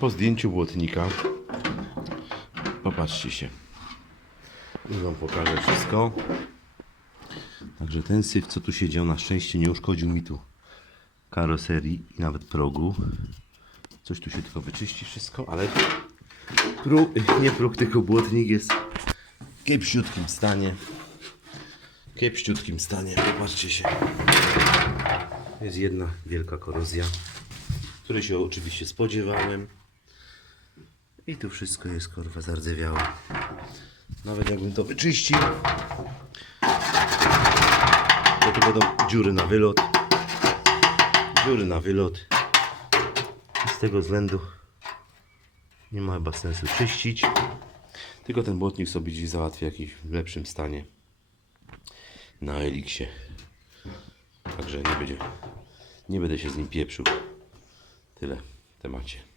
po zdjęciu błotnika popatrzcie się. Już Wam pokażę wszystko. Także ten syf, co tu siedział, na szczęście nie uszkodził mi tu karoserii i nawet progu. Coś tu się tylko wyczyści wszystko, ale próg, nie próg, tylko błotnik jest w kiepściutkim stanie. W stanie, popatrzcie się. Jest jedna wielka korozja, której się oczywiście spodziewałem. I tu wszystko jest korwa zardzewiałe. Nawet jakbym to wyczyścił, to tu będą dziury na wylot. Dziury na wylot. I z tego względu nie ma chyba sensu czyścić. Tylko ten błotnik sobie gdzieś załatwi w jakimś lepszym stanie na Eliksie. Także nie będzie. Nie będę się z nim pieprzył. Tyle w temacie.